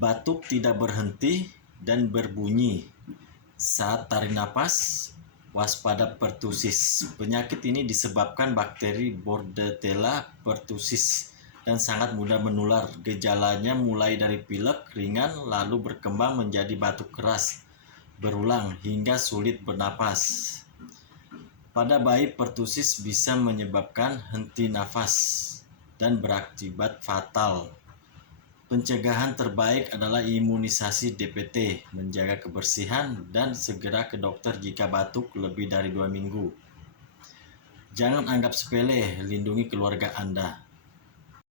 Batuk tidak berhenti dan berbunyi. Saat tarik napas, waspada pertusis. Penyakit ini disebabkan bakteri Bordetella pertussis dan sangat mudah menular. Gejalanya mulai dari pilek ringan lalu berkembang menjadi batuk keras, berulang hingga sulit bernapas. Pada bayi, pertusis bisa menyebabkan henti nafas dan berakibat fatal. Pencegahan terbaik adalah imunisasi DPT, menjaga kebersihan, dan segera ke dokter jika batuk lebih dari 2 minggu. Jangan anggap sepele, lindungi keluarga Anda.